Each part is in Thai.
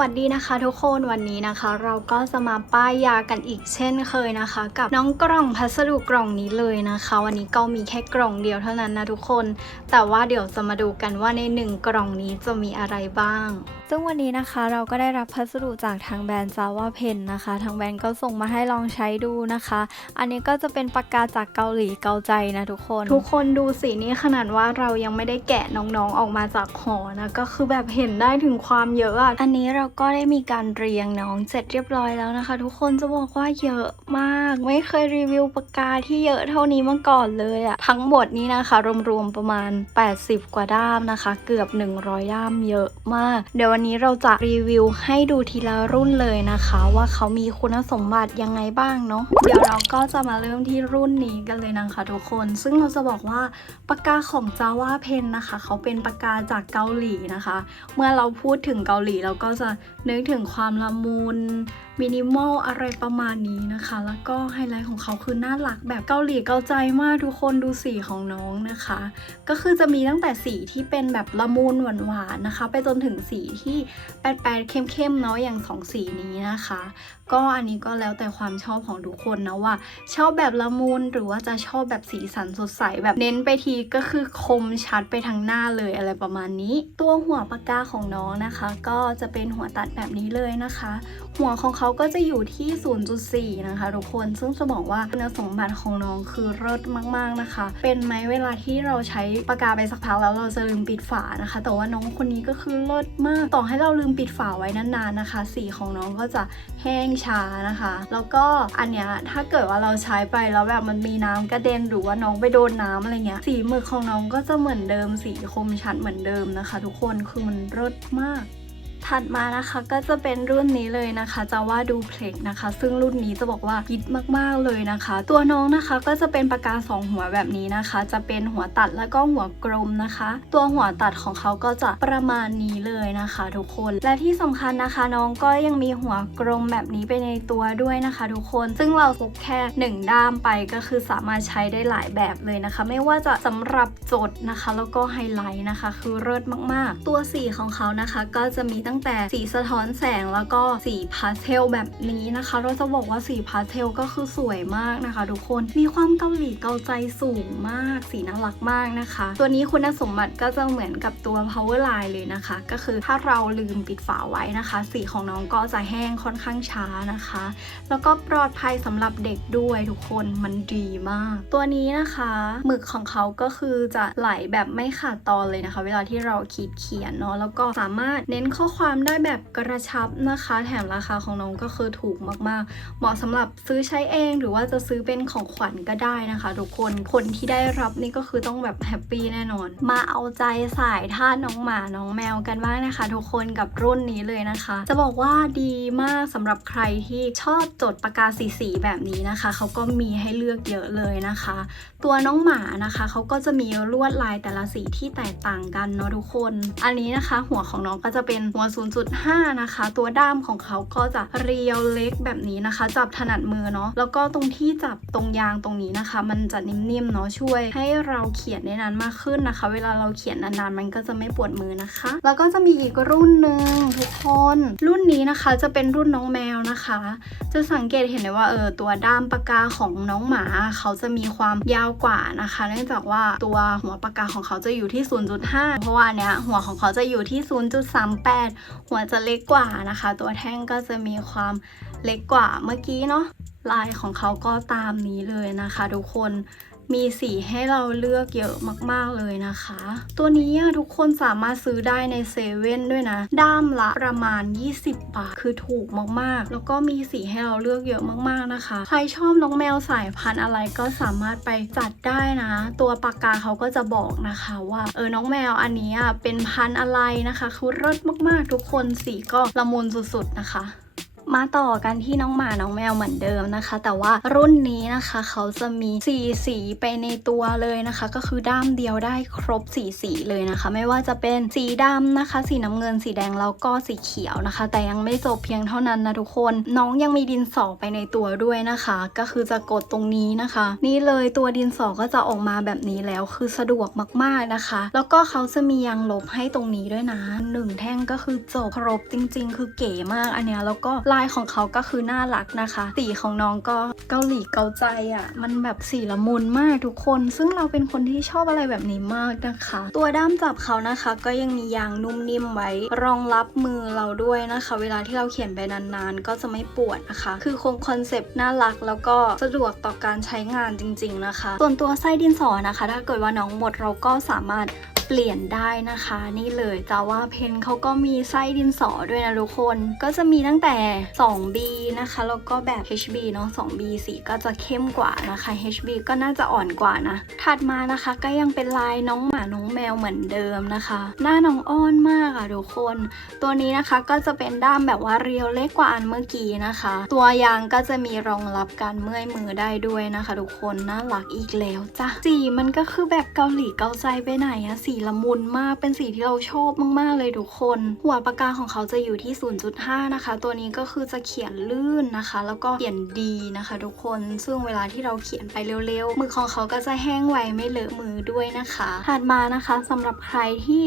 สวัสดีนะคะทุกคนวันนี้นะคะ เราก็จะมาป้ายยากันอีกเช่นเคยนะคะ กับน้องกล่องพัสดุกล่องนี้เลยนะคะ วันนี้ก็มีแค่กล่องเดียวเท่านั้นนะทุกคน แต่ว่าเดี๋ยวจะมาดูกันว่าในหนึ่งกล่องนี้จะมีอะไรบ้าง ซึ่งวันนี้นะคะเราก็ได้รับพัสดุจากทางแบรนด์ Java Pen นะคะ ทางแบรนด์ก็ส่งมาให้ลองใช้ดูนะคะ อันนี้ก็จะเป็นปากกาจากเกาหลีเกาใจนะทุกคน ทุกคนดูสีนี้ขนาดว่าเรายังไม่ได้แกะน้องๆออกมาจากห่อนะก็คือแบบเห็นได้ถึงความเยอะอะอันนี้เราก็ได้มีการเรียงน้องเสร็จเรียบร้อยแล้วนะคะ ทุกคนจะบอกว่าเยอะมาก ไม่เคยรีวิวปากกาที่เยอะเท่านี้มาก่อนเลยอะทั้งหมดนี้นะคะรวมๆประมาณ 80 กว่าด้ามนะคะ เกือบ 100 ด้ามเยอะมากเดี๋ยววันนี้เราจะรีวิวให้ดูทีละรุ่นเลยนะคะ ว่าเขามีคุณสมบัติยังไงบ้างเนาะเดี๋ยวเราก็จะมาเริ่มที่รุ่นนี้กันเลยนะคะทุกคน ซึ่งเราจะบอกว่าปากกาของ Java Pen นะคะ เขาเป็นปากกาจากเกาหลีนะคะ เมื่อเราพูดถึงเกาหลีเราก็จะนึกถึงความละมุน มินิมอลอะไรประมาณนี้นะคะ แล้วก็ไฮไลท์ของเขาคือน่ารักแบบเกาหลีเกาใจมากทุกคนดูสีของน้องนะคะ ก็คือจะมีตั้งแต่สีที่เป็นแบบละมุนหวานๆนะคะ ไปจนถึงสีที่แปดๆเข้มๆเนาะอย่างสองสีนี้นะคะ ก็อันนี้ก็แล้วแต่ความชอบของทุกคนนะว่า ชอบแบบละมุนหรือว่าจะชอบแบบสีสันสดใสแบบเน้นไปทีก็คือคมชัดไปทางหน้าเลยอะไรประมาณนี้ ตัวหัวปากกาของน้องนะคะ ก็จะเป็นหัวตัดแบบนี้เลยนะคะ หัวของเขาก็จะอยู่ที่ 0.4 นะคะทุกคนซึ่งจะบอกว่าคุณสมบัติของน้องคือเลิศมากๆนะคะ เป็นไหมเวลาที่เราใช้ปากกาไปสักพักแล้วเราจะลืมปิดฝานะคะ แต่ว่าน้องคนนี้ก็คือเลิศมาก ต่อให้เราลืมปิดฝาไว้นานๆนะคะ สีของน้องก็จะแห้งช้านะคะ แล้วก็อันเนี้ยถ้าเกิดว่าเราใช้ไปแล้วแบบมันมีน้ำกระเด็นหรือว่าน้องไปโดนน้ำอะไรเงี้ยสีหมึกของน้องก็จะเหมือนเดิมสีคมชัดเหมือนเดิมนะคะ ทุกคนคือมันเลิศมาก ถัดมานะคะก็จะเป็นรุ่นนี้เลยนะคะจะว่าดูเพล็กนะคะ ซึ่งรุ่นนี้จะบอกว่าฮิตมากๆเลยนะคะ ตัวน้องนะคะก็จะเป็นปากกาสองหัวแบบนี้นะคะ จะเป็นหัวตัดแล้วก็หัวกลมนะคะ ตัวหัวตัดของเขาก็จะประมาณนี้เลยนะคะ ทุกคนและที่สำคัญนะคะน้องก็ยังมีหัวกลมแบบนี้ไปในตัวด้วยนะคะ ทุกคนซึ่งเราพกแค่หนึ่งด้ามไปก็คือสามารถใช้ได้หลายแบบเลยนะคะ ไม่ว่าจะสำหรับจดนะคะ แล้วก็ไฮไลท์นะคะ คือเลิศมากๆ ตัวสีของเขานะคะก็จะมีตั้งแต่สีสะท้อนแสงแล้วก็สีพาสเทลแบบนี้นะคะ เราจะบอกว่าสีพาสเทลก็คือสวยมากนะคะทุกคนมีความเกาหลีเกาใจสูงมาก สีน่ารักมากนะคะ ตัวนี้คุณสมบัติก็จะเหมือนกับตัว power line เลยนะคะ ก็คือถ้าเราลืมปิดฝาไว้นะคะ สีของน้องก็จะแห้งค่อนข้างช้านะคะ แล้วก็ปลอดภัยสำหรับเด็กด้วยทุกคนมันดีมาก ตัวนี้นะคะหมึกของเขาก็คือจะไหลแบบไม่ขาดตอนเลยนะคะ เวลาที่เราขีดเขียนเนาะแล้วก็สามารถเน้นข้อความได้แบบกระชับนะคะ แถมราคาของน้องก็คือถูกมากๆ เหมาะสำหรับซื้อใช้เองหรือว่าจะซื้อเป็นของขวัญก็ได้นะคะทุกคนคนที่ได้รับนี่ก็คือต้องแบบแฮปปี้แน่นอน มาเอาใจสายท่าน้องหมาน้องแมวกันบ้างนะคะ ทุกคนกับรุ่นนี้เลยนะคะ จะบอกว่าดีมากสำหรับใครที่ชอบจดปากกาสีสีๆแบบนี้นะคะเขาก็มีให้เลือกเยอะเลยนะคะ ตัวน้องหมานะคะเขาก็จะมีลวดลายแต่ละสีที่แตกต่างกันเนาะทุกคน อันนี้นะคะ หัวของน้องก็จะเป็นหัว0.5 นะคะ ตัวด้ามของเขาก็จะเรียวเล็กแบบนี้นะคะ จับถนัดมือเนาะแล้วก็ตรงที่จับตรงยางตรงนี้นะคะ มันจะนิ่มๆเนาะช่วย ให้เราเขียนได้นานมากขึ้นนะคะ เวลาเราเขียนนานๆมันก็จะไม่ปวดมือนะคะ แล้วก็จะมีอีกรุ่นหนึ่งทุกคน รุ่นนี้นะคะจะเป็นรุ่นน้องแมวนะคะ จะสังเกตเห็นได้ว่าเออตัวด้ามปากกาของน้องหมาเขาจะมีความยาวกว่านะคะ เนื่องจากว่าตัวหัวปากกาของเขาจะอยู่ที่ 0.5 เพราะว่าเนี้ยหัวของเขาจะอยู่ที่ 0.38หัวจะเล็กกว่านะคะ ตัวแท่งก็จะมีความเล็กกว่าเมื่อกี้เนาะลายของเขาก็ตามนี้เลยนะคะ ทุกคน มีสีให้เราเลือกเยอะมาก ๆ เลยนะคะ ตัวนี้ทุกคนสามารถซื้อได้ในเซเว่นด้วยนะ ด้ามละประมาณ 20 บาท คือถูกมาก ๆ แล้วก็มีสีให้เราเลือกเยอะมาก ๆ นะคะ ใครชอบน้องแมวสายพันธุ์อะไรก็สามารถไปจัดได้นะ ตัวปากกาเขาก็จะบอกนะคะว่า เออ น้องแมวอันนี้เป็นพันธุ์อะไรนะคะ คือรสมาก ๆ ทุกคน สีก็ละมุนสุด ๆ นะคะ มาต่อกันที่น้องหมาน้องแมวเหมือนเดิมนะคะ แต่ว่ารุ่นนี้นะคะเขาจะมีสีสีไปในตัวเลยนะคะ ก็คือด้ามเดียวได้ครบสีสีเลยนะคะ ไม่ว่าจะเป็นสีดำนะคะ สีน้ำเงินสีแดงแล้วก็สีเขียวนะคะ แต่ยังไม่จบเพียงเท่านั้นนะทุกคน น้องยังมีดินสอไปในตัวด้วยนะคะ ก็คือจะกดตรงนี้นะคะ นี่เลยตัวดินสอก็จะออกมาแบบนี้แล้วคือสะดวกมากๆนะคะ แล้วก็เขาจะมียางลบให้ตรงนี้ด้วยนะหนึ่งแท่งก็คือจบครบจริง ๆ คือเก๋มากอันเนี้ยแล้วก็ลายของเขาก็คือน่ารักนะคะ สีของน้องก็เกาหลีเกาใจอะ่ะ มันแบบสีละมุนมากทุกคน ซึ่งเราเป็นคนที่ชอบอะไรแบบนี้มากนะคะ ตัวด้ามจับเขานะคะ ก็ยังมียางนุ่มนิ่มไว้ รองรับมือเราด้วยนะคะ เวลาที่เราเขียนไปนานๆ ก็จะไม่ปวดนะคะ คือคงคอนเซปต์น่ารักแล้วก็สะดวกต่อการใช้งานจริง ๆนะคะ ส่วนตัวไส้ดินสอนะคะ ถ้าเกิดว่าน้องหมดเราก็สามารถ เปลี่ยนได้นะคะ นี่เลยแต่ว่าเพนเขาก็มีไส้ดินสอด้วยนะทุกคน ก็จะมีตั้งแต่ 2B นะคะ แล้วก็แบบ HB เนาะ 2B สีก็จะเข้มกว่านะคะ HB ก็น่าจะอ่อนกว่านะ ถัดมานะคะก็ยังเป็นลายน้องหมาน้องแมวเหมือนเดิมนะคะ หน้าน้องอ้อนมากอะทุกคน ตัวนี้นะคะก็จะเป็นด้ามแบบว่าเรียวเล็กกว่าอันเมื่อกี้นะคะ ตัวยางก็จะมีรองรับการเมื่อยมือได้ด้วยนะคะ ทุกคนน่ารักอีกแล้วจ้ะสีมันก็คือแบบเกาหลีเกาใจไปไหนอะสีละมุนมาก เป็นสีที่เราชอบมากๆเลยทุกคน หัวปากกาของเขาจะอยู่ที่ 0.5 นะคะ ตัวนี้ก็คือจะเขียนลื่นนะคะ แล้วก็เขียนดีนะคะ ทุกคน ซึ่งเวลาที่เราเขียนไปเร็วๆ มือของเขาก็จะแห้งไวไม่เลอะมือด้วยนะคะถัดมานะคะสำหรับใครที่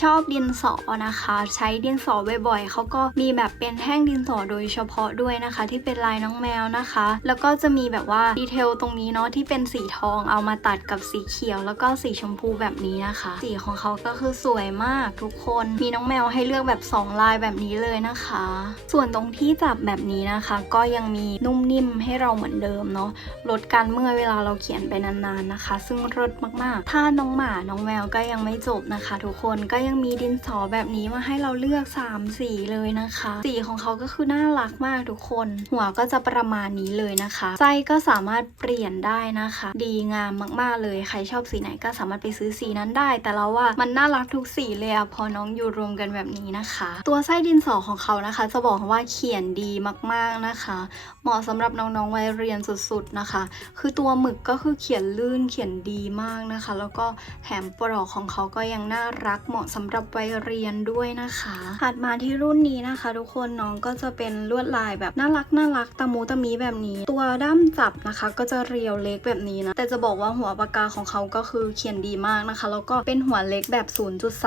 ชอบดินสอนะคะ ใช้ดินสอบ่อยๆเขาก็มีแบบเป็นแท่งดินสอโดยเฉพาะด้วยนะคะ ที่เป็นลายน้องแมวนะคะ แล้วก็จะมีแบบว่าดีเทลตรงนี้เนาะที่เป็นสีทองเอามาตัดกับสีเขียว แล้วก็สีชมพูแบบนี้นะคะสีของเขาก็คือสวยมากทุกคน มีน้องแมวให้เลือกแบบ 2 ลายแบบนี้เลยนะคะ ส่วนตรงที่จับแบบนี้นะคะ ก็ยังมีนุ่มนิ่มให้เราเหมือนเดิมเนาะลดการเมื่อยเวลาเราเขียนไปนานๆนะคะ ซึ่งรดมากๆ ถ้าน้องหมาน้องแมวก็ยังไม่จบนะคะ ทุกคนก็ยังมีดินสอแบบนี้มาให้เราเลือก 3 สีเลยนะคะ สีของเขาก็คือน่ารักมากทุกคน หัวก็จะประมาณนี้เลยนะคะไส้ก็สามารถเปลี่ยนได้นะคะ ดีงามมากๆเลย ใครชอบสีไหนก็สามารถไปซื้อสีนั้นได้ แต่เราว่ามันน่ารักทุกสีเลยอะพอน้องอยู่รวมกันแบบนี้นะคะ ตัวไส้ดินสอของเขานะคะ จะบอกว่าเขียนดีมากๆนะคะ เหมาะสำหรับน้องๆวัยเรียนสุดๆนะคะ คือตัวหมึกก็คือเขียนลื่นเขียนดีมากนะคะ แล้วก็แถมปลอกของเขาก็ยังน่ารักเหมาะสำหรับวัยเรียนด้วยนะคะถัดมาที่รุ่นนี้นะคะ ทุกคนน้องก็จะเป็นลวดลายแบบน่ารักน่ารักตะมูตะมีแบบนี้ ตัวด้ามจับนะคะ ก็จะเรียวเล็กแบบนี้นะแต่จะบอกว่าหัวปากกาของเขาก็คือเขียนดีมากนะคะ แล้วก็เป็นหัวเล็กแบบ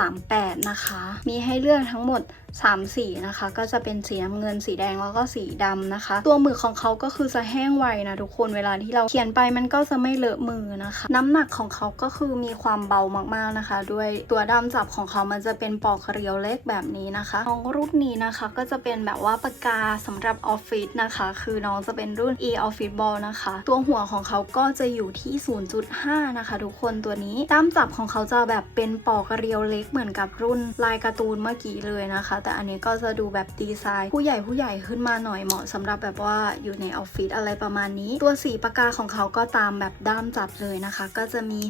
0.38 นะคะ มีให้เลือกทั้งหมด3 สีนะคะ ก็จะเป็นสีน้ำเงินสีแดงแล้วก็สีดำนะคะ ตัวหมึกของเขาก็คือจะแห้งไวนะทุกคนเวลาที่เราเขียนไปมันก็จะไม่เลอะมือนะคะ น้ำหนักของเขาก็คือมีความเบามากๆนะคะ ด้วยตัวด้ามจับของเขามันจะเป็นปอกเรียวเล็กแบบนี้นะคะของรุ่นนี้นะคะก็จะเป็นแบบว่าปากกาสำหรับออฟฟิศนะคะ คือน้องจะเป็นรุ่น e office ball นะคะ ตัวหัวของเขาก็จะอยู่ที่ 0.5 นะคะ ทุกคนตัวนี้ด้ามจับของเขาจะแบบเป็นปอกเรียวเล็กเหมือนกับรุ่นลายการ์ตูนเมื่อกี้เลยนะคะแต่อันนี้ก็จะดูแบบดีไซน์ ผู้ใหญ่ผู้ใหญ่ขึ้นมาหน่อยเหมาะสำหรับแบบว่าอยู่ในออฟฟิศอะไรประมาณนี้ ตัวสีปากกาของเขาก็ตามแบบด้ามจับเลยนะคะ ก็จะมี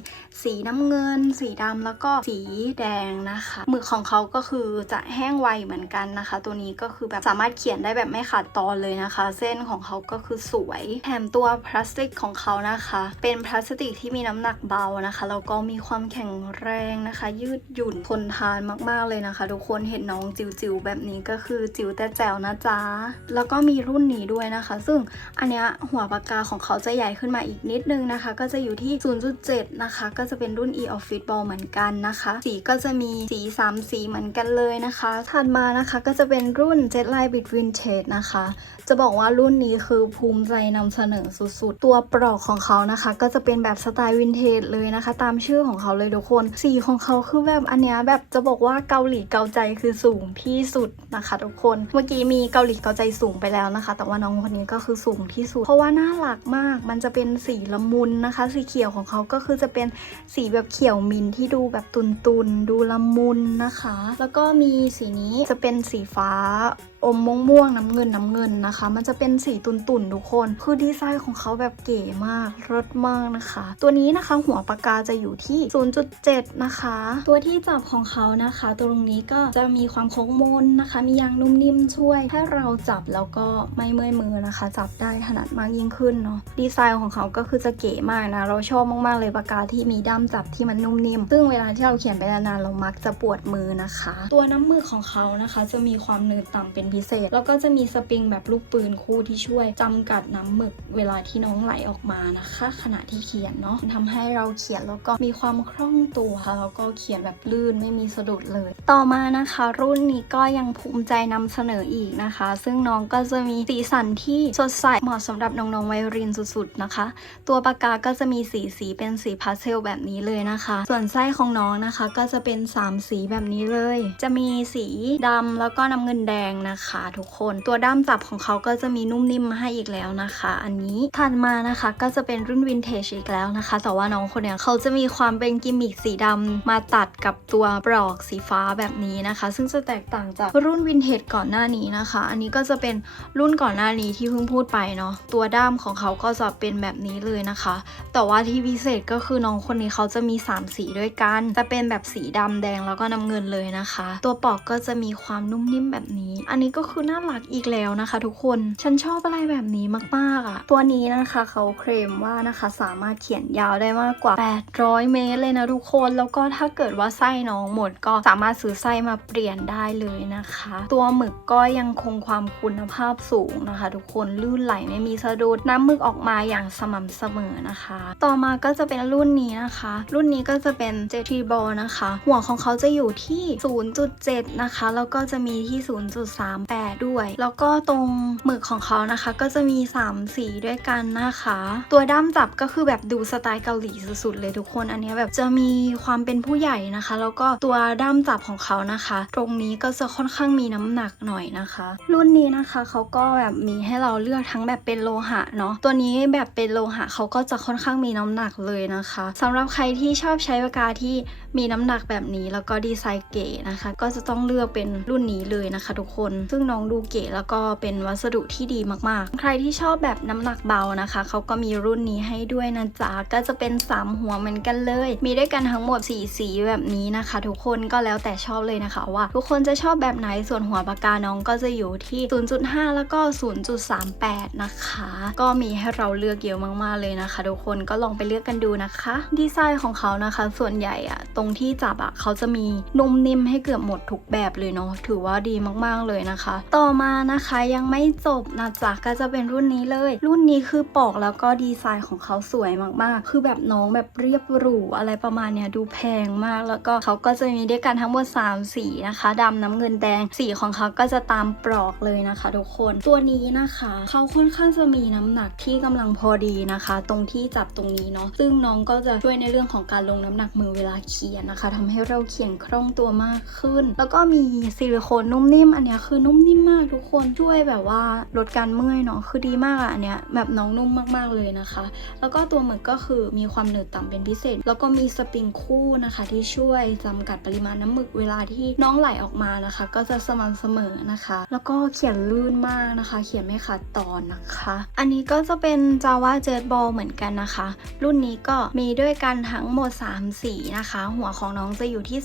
สีน้ำเงิน สีดำแล้วก็สีแดงนะคะหมึกของเขาก็คือจะแห้งไวเหมือนกันนะคะ ตัวนี้ก็คือแบบสามารถเขียนได้แบบไม่ขาดตอนเลยนะคะ เส้นของเขาก็คือสวยแถมตัวพลาสติกของเขานะคะ เป็นพลาสติกที่มีน้ำหนักเบานะคะแล้วก็มีความแข็งแรงนะคะ ยืดหยุ่นทนทานมากๆเลยนะคะ ทุกคนเห็นน้องจิ๋วๆแบบนี้ก็คือจิ๋วแต่แจ๋วนะจ๊ะ แล้วก็มีรุ่นนี้ด้วยนะคะ ซึ่งอันเนี้ยหัวปากกาของเขาจะใหญ่ขึ้นมาอีกนิดนึงนะคะ ก็จะอยู่ที่ 0.7 นะคะ ก็จะเป็นรุ่น e office ball เหมือนกันนะคะ สีก็จะมีสี 3 สีเหมือนกันเลยนะคะ ถัดมานะคะก็จะเป็นรุ่น Jet Line Bit Vintage นะคะ จะบอกว่ารุ่นนี้คือภูมิใจนำเสนอสุดๆ ตัวปลอกของเขานะคะ ก็จะเป็นแบบสไตล์วินเทจเลยนะคะ ตามชื่อของเขาเลยทุกคน สีของเขาคือแบบอันเนี้ยแบบจะบอกว่าเกาหลีเกาใจคือสูงที่สุดนะคะทุกคน เมื่อกี้มีเกาหลีเกาใจสูงไปแล้วนะคะ แต่ว่าน้องคนนี้ก็คือสูงที่สุด เพราะว่าน่ารักมาก มันจะเป็นสีละมุนนะคะ สีเขียวของเขาก็คือจะเป็นสีแบบเขียวมินที่ดูแบบตุนๆ ดูละมุนนะคะ แล้วก็มีสีนี้จะเป็นสีฟ้า อมม่วงๆน้ำเงินน้ำเงินนะคะ มันจะเป็นสีตุ่นทุกคน คือดีไซน์ของเขาแบบเก๋มากรสมากนะคะ ตัวนี้นะคะหัวปากกาจะอยู่ที่ 0.7 นะคะ ตัวที่จับของเขานะคะตัวตรงนี้ก็จะมีความโค้งมนนะคะ มียางนุ่มนิ่มช่วยให้เราจับแล้วก็ไม่เมื่อยมือนะคะ จับได้ถนัดมากยิ่งขึ้นเนาะดีไซน์ของเขาก็คือจะเก๋มากนะ เราชอบมากๆเลยปากกาที่มีด้ามจับที่มันนุ่มนิ่มซึ่งเวลาที่เราเขียนไปนานๆเรามักจะปวดมือนะคะ ตัวน้ำมือของเขานะคะ จะมีความหนืดต่ำเป็นพิเศษ แล้วก็จะมีสปริงแบบลูกปืนคู่ที่ช่วยจำกัดน้ำหมึกเวลาที่น้องไหลออกมานะคะ ขณะที่เขียนเนาะทำให้เราเขียนแล้วก็มีความคล่องตัวแล้วก็เขียนแบบลื่นไม่มีสะดุดเลย ต่อมานะคะ รุ่นนี้ก็ยังภูมิใจนำเสนออีกนะคะ ซึ่งน้องก็จะมีสีสันที่สดใสเหมาะสำหรับน้องๆวัยเรียนสุดๆนะคะ ตัวปากกาก็จะมีสีสีเป็นสีพาสเทลแบบนี้เลยนะคะ ส่วนไส้ของน้องนะคะก็จะเป็น 3 สีแบบนี้เลย จะมีสีดำแล้วก็น้ำเงินแดงนะคะทุกคนตัวด้ามจับของเขาก็จะมีนุ่มนิ่มมาให้อีกแล้วนะคะ อันนี้ถัดมานะคะก็จะเป็นรุ่นวินเทจอีกแล้วนะคะ แต่ว่าน้องคนเนี้ยเขาจะมีความเป็นกิมมิคสีดำมาตัดกับตัวปลอกสีฟ้าแบบนี้นะคะ ซึ่งจะแตกต่างจากรุ่นวินเทจก่อนหน้านี้นะคะ อันนี้ก็จะเป็นรุ่นก่อนหน้านี้ที่เพิ่งพูดไปเนาะตัวด้ามของเขาก็จะเป็นแบบนี้เลยนะคะ แต่ว่าที่พิเศษก็คือน้องคนนี้เขาจะมี 3 สีด้วยกัน จะเป็นแบบสีดำแดงแล้วก็น้ำเงินเลยนะคะ ตัวปลอกก็จะมีความนุ่มนิ่มแบบนี้ อันนี้ก็คือน่ารักอีกแล้วนะคะ ทุกคน ฉันชอบอะไรแบบนี้มากๆอะ่ะ ตัวนี้นะคะเขาเคลมว่านะคะสามารถเขียนยาวได้มากกว่า 800 เมตรเลยนะทุกคน แล้วก็ถ้าเกิดว่าไส้น้องหมดก็สามารถซื้อไส้มาเปลี่ยนได้เลยนะคะ ตัวหมึกก็ยังคงความคุณภาพสูงนะคะ ทุกคนลื่นไหลไม่มีสะดุดน้ำหมึกออกมาอย่างสม่ำเสมอนะคะ ต่อมาก็จะเป็นรุ่นนี้นะคะ รุ่นนี้ก็จะเป็น JT Ball นะคะ หัวของเขาจะอยู่ที่ 0.7 นะคะ แล้วก็จะมีที่0.38 ด้วย แล้วก็ตรงหมึกของเขานะคะ ก็จะมี 3 สีด้วยกันนะคะ ตัวด้ามจับก็คือแบบดูสไตล์เกาหลีสุดๆเลยทุกคน อันนี้แบบจะมีความเป็นผู้ใหญ่นะคะ แล้วก็ตัวด้ามจับของเขานะคะ ตรงนี้ก็จะค่อนข้างมีน้ำหนักหน่อยนะคะ รุ่นนี้นะคะเขาก็แบบมีให้เราเลือกทั้งแบบเป็นโลหะเนาะตัวนี้แบบเป็นโลหะเขาก็จะค่อนข้างมีน้ำหนักเลยนะคะสำหรับใครที่ชอบใช้ปากกาที่มีน้ำหนักแบบนี้แล้วก็ดีไซน์เก๋นะคะ ก็จะต้องเลือกเป็นรุ่นนี้เลยนะคะ ทุกคนซึ่งน้องดูเก๋แล้วก็เป็นวัสดุที่ดีมากๆ ใครที่ชอบแบบน้ำหนักเบานะคะ เขาก็มีรุ่นนี้ให้ด้วยนะจ๊ะ ก็จะเป็น 3 หัวเหมือนกันเลย มีด้วยกันทั้งหมด 4 สีแบบนี้นะคะ ทุกคนก็แล้วแต่ชอบเลยนะคะว่า ทุกคนจะชอบแบบไหนส่วนหัวปากกาน้องก็จะอยู่ที่ 0.5 แล้วก็ 0.38 นะคะ ก็มีให้เราเลือกเยอะมากๆเลยนะคะ ทุกคนก็ลองไปเลือกกันดูนะคะ ดีไซน์ของเขานะคะ ส่วนใหญ่อะตรงที่จับอะเขาจะมีนุ่มนิ่มให้เกือบหมดทุกแบบเลยเนาะถือว่าดีมากๆเลยนะคะ ต่อมานะคะยังไม่จบนะจ๊ะก็จะเป็นรุ่นนี้เลย รุ่นนี้คือปอกแล้วก็ดีไซน์ของเขาสวยมากๆ คือแบบน้องแบบเรียบหรูอะไรประมาณเนี้ยดูแพงมากแล้วก็เขาก็จะมีด้วยกันทั้งหมด3สีนะคะดำน้ำเงินแดงสีของเขาก็จะตามปลอกเลยนะคะ ทุกคนตัวนี้นะคะเขาค่อนข้างจะมีน้ำหนักที่กำลังพอดีนะคะ ตรงที่จับตรงนี้เนาะซึ่งน้องก็จะช่วยในเรื่องของการลงน้ำหนักมือเวลาเขียนนะคะทำให้เราเขียนคล่องตัวมากขึ้น แล้วก็มีซิลิโคนนุ่มนิ่มอันเนี้ยคือนุ่มนิ่มมากทุกคนช่วยแบบว่าลดการเมื่อยเนาะคือดีมากอะอันเนี้ยแบบน้องนุ่มมากๆเลยนะคะ แล้วก็ตัวหมึกก็คือมีความหนืดต่ำเป็นพิเศษ แล้วก็มีสปริงคู่นะคะ ที่ช่วยจำกัดปริมาณน้ำหมึกเวลาที่น้องไหลออกมานะคะ ก็จะสม่ำเสมอนะคะ แล้วก็เขียนลื่นมากนะคะ เขียนไม่ขาดตอนนะคะ อันนี้ก็จะเป็น Java Jet Ball เหมือนกันนะคะ รุ่นนี้ก็มีด้วยกันทั้งหมด 3 สีนะคะ หัวของน้องจะอยู่ที่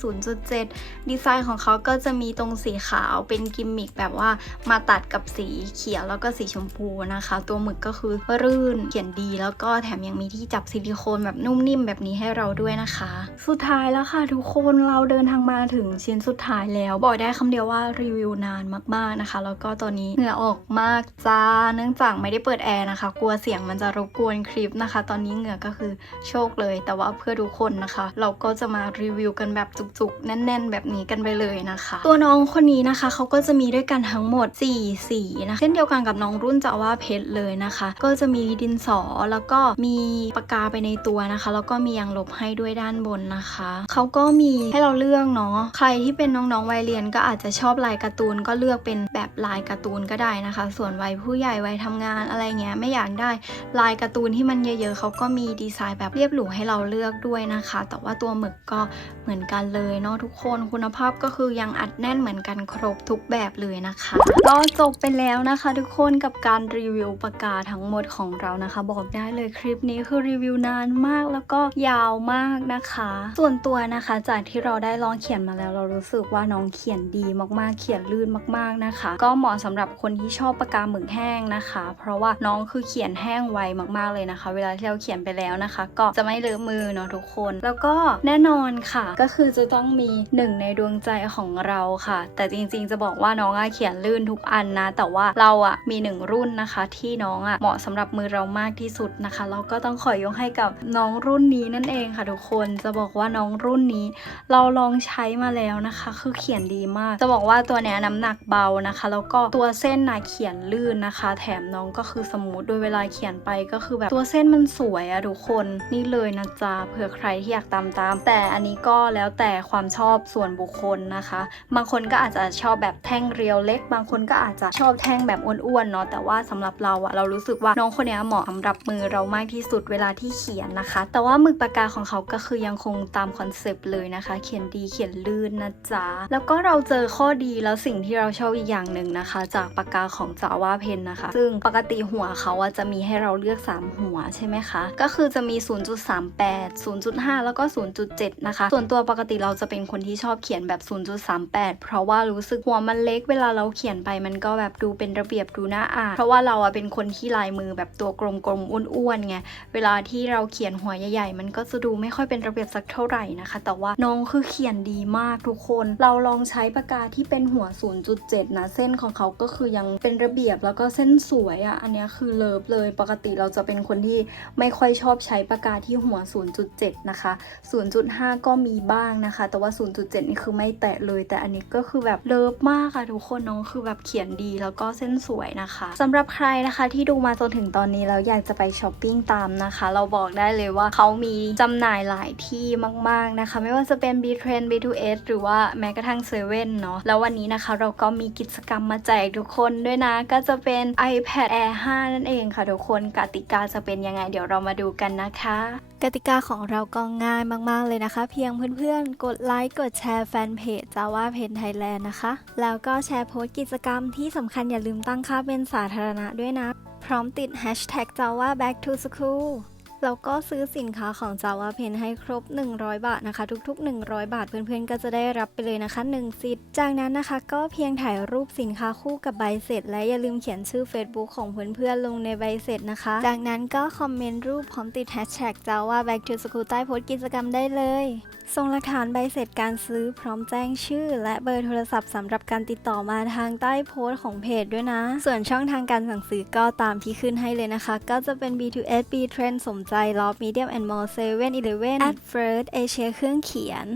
0.7 ดีไซน์ของเขาก็จะมีตรงสีขาวเป็นกิมมิคแบบว่ามาตัดกับสีเขียวแล้วก็สีชมพูนะคะ ตัวหมึกก็คือรื่นเขียนดี แล้วก็แถมยังมีที่จับซิลิโคนแบบนุ่มนิ่มแบบนี้ให้เราด้วยนะคะ สุดท้ายแล้วค่ะทุกคนเราเดินทางมาถึงชิ้นสุดท้ายแล้ว บอกได้คำเดียวว่ารีวิวนานมากๆนะคะ แล้วก็ตอนนี้เหงื่อออกมากจ้าเนื่องจากไม่ได้เปิดแอร์นะคะ กลัวเสียงมันจะรบกวนคลิปนะคะ ตอนนี้เหงื่อก็คือโชคเลย แต่ว่าเพื่อทุกคนนะคะ เราก็จะมารีวิวกันแบบจุกๆ แน่น ๆ แบบนี้กันไปเลยนะคะ ตัวน้องคนนี้นะคะเขาก็จะมีด้วยกันทั้งหมด 4 สีนะเช่นเดียวกันกับน้องรุ่นจะว่าเพชรเลยนะคะ ก็จะมีดินสอแล้วก็มีปากกาไปในตัวนะคะ แล้วก็มียางลบให้ด้วยด้านบนนะคะเขาก็มีให้เราเลือกเนาะใครที่เป็นน้องๆวัยเรียนก็อาจจะชอบลายการ์ตูนก็เลือกเป็นแบบลายการ์ตูนก็ได้นะคะ ส่วนวัยผู้ใหญ่วัยทำงานอะไรเงี้ยไม่อยากได้ลายการ์ตูนที่มันเยอะๆเขาก็มีดีไซน์แบบเรียบหรูให้เราเลือกด้วยนะคะ แต่ว่าตัวหมึกก็เหมือนกันเลยเนาะทุกคนคุณภาพก็คือยังอัดแน่นเหมือนกันครบทุกแบบเลยเลยนะคะ ก็จบไปแล้วนะคะทุกคนกับการรีวิวปากกาทั้งหมดของเรานะคะ บอกได้เลยคลิปนี้คือรีวิวนานมากแล้วก็ยาวมากนะคะ ส่วนตัวนะคะจากที่เราได้ลองเขียนมาแล้ว เรารู้สึกว่าน้องเขียนดีมากๆ เขียนลื่นมากๆนะคะ ก็เหมาะสำหรับคนที่ชอบปากกาหมึกแห้งนะคะ เพราะว่าน้องคือเขียนแห้งไวมากๆเลยนะคะ เวลาที่เราเขียนไปแล้วนะคะ ก็จะไม่เลอะมือเนาะทุกคน แล้วก็แน่นอนค่ะ ก็คือจะต้องมีหนึ่งในดวงใจของเราค่ะ แต่จริงๆจะบอกว่าน้องอะเขียนลื่นทุกอันนะ แต่ว่าเราอะมีหนึ่งรุ่นนะคะ ที่น้องอะเหมาะสำหรับมือเรามากที่สุดนะคะแล้วก็ต้องขอยกให้กับน้องรุ่นนี้นั่นเองค่ะทุกคนจะบอกว่าน้องรุ่นนี้ เราลองใช้มาแล้วนะคะ คือเขียนดีมาก จะบอกว่าตัวเนี้ยน้ำหนักเบานะคะ แล้วก็ตัวเส้นนะเขียนลื่นนะคะ แถมน้องก็คือสมูทโดยเวลาเขียนไปก็คือแบบตัวเส้นมันสวยอะทุกคนนี่เลยนะจ๊ะเผื่อใครที่อยากตามตาม แต่อันนี้ก็แล้วแต่ความชอบส่วนบุคคลนะคะ บางคนก็อาจจะชอบแบบแท่งเรียวเล็ก บางคนก็อาจจะชอบแท่งแบบอ้วนๆเนาะแต่ว่าสำหรับเราอะเรารู้สึกว่าน้องคนนี้เหมาะสำหรับมือเรามากที่สุดเวลาที่เขียนนะคะ แต่ว่าหมึกปากกาของเขาก็คือยังคงตามคอนเซปต์เลยนะคะ เขียนดีเขียนลื่นนะจ๊ะแล้วก็เราเจอข้อดีแล้วสิ่งที่เราชอบอีกอย่างหนึ่งนะคะ จากปากกาของจาว่าเพนนะคะ ซึ่งปกติหัวเขาอะจะมีให้เราเลือก 3 หัวใช่ไหมคะ ก็คือจะมี 0.38 0.5 แล้วก็ 0.7 นะคะ ส่วนตัวปกติเราจะเป็นคนที่ชอบเขียนแบบ 0.38 เพราะว่ารู้สึกหัวมันเล็กเวลาเราเขียนไปมันก็แบบดูเป็นระเบียบดูน่าอ่านเพราะว่าเราอะเป็นคนที่ลายมือแบบตัวกลมๆอ้วนๆไงเวลาที่เราเขียนหัวใหญ่ๆ มันก็จะดูไม่ค่อยเป็นระเบียบสักเท่าไหร่นะคะ แต่ว่าน้องคือเขียนดีมากทุกคน เราลองใช้ปากกาที่เป็นหัว 0.7 นะ เส้นของเขาก็คือยังเป็นระเบียบแล้วก็เส้นสวยอะ่ะ อันนี้คือเลิฟเลย ปกติเราจะเป็นคนที่ไม่ค่อยชอบใช้ปากกาที่หัว 0.7 นะคะ 0.5 ก็มีบ้างนะคะ แต่ว่า 0.7 นี่คือไม่แตะเลย แต่อันนี้ก็คือแบบเลิฟมากค่ะทุกคนน้องคือแบบเขียนดีแล้วก็เส้นสวยนะคะสำหรับใครนะคะที่ดูมาจนถึงตอนนี้แล้วอยากจะไปช้อปปิ้งตามนะคะ เราบอกได้เลยว่าเขามีจำหน่ายหลายที่มาก ๆนะคะ ไม่ว่าจะเป็น B Trend B2S หรือว่าแม้กระทั่งเซเว่นเนาะแล้ววันนี้นะคะเราก็มีกิจกรรมมาแจกทุกคนด้วยนะ ก็จะเป็น iPad Air 5 นั่นเองค่ะทุกคนกติกาจะเป็นยังไงเดี๋ยวเรามาดูกันนะคะ กติกาของเราก็ง่ายมาก ๆ เลยนะคะ เพียงเพื่อนๆ กดไลค์ กดแชร์แฟนเพจจาว่าเพนไทยแลนด์นะคะ แล้วก็แชร์โพสต์กิจกรรมที่สำคัญอย่าลืมตั้งค่าเป็นสาธารณะด้วยนะ พร้อมติด hashtag Java Back to School แล้วก็ซื้อสินค้าของ Java Pen ให้ครบ 100 บาทนะคะ ทุกๆ 100 บาท เพื่อนๆ ก็จะได้รับไปเลยนะคะ1สิทธิ์จากนั้นนะคะ ก็เพียงถ่ายรูปสินค้าคู่กับใบเสร็จ และอย่าลืมเขียนชื่อ Facebook ของเพื่อนๆ ลงในใบเสร็จนะคะ จากนั้นก็คอมเมนต์รูปพร้อมติด hashtag Java Back to School ใต้โพสต์กิจกรรมได้เลยส่งหลักฐานใบเสร็จการซื้อพร้อมแจ้งชื่อ และเบอร์โทรศัพท์สำหรับการติดต่อมาทางใต้โพสต์ของเพจด้วยนะ ส่วนช่องทางการสั่งซื้อก็ตามที่ขึ้นให้เลยนะคะ ก็จะเป็น B2S B Trend สมใจ Love Medium and More 7 Eleven at First Asia เครื่องเขียน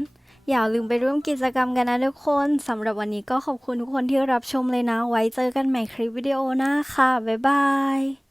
อย่าลืมไปร่วมกิจกรรมกันนะทุกคน สำหรับวันนี้ก็ขอบคุณทุกคนที่รับชมเลยนะ ไว้เจอกันใหม่คลิปวิดีโอหน้าค่ะ บ๊ายบาย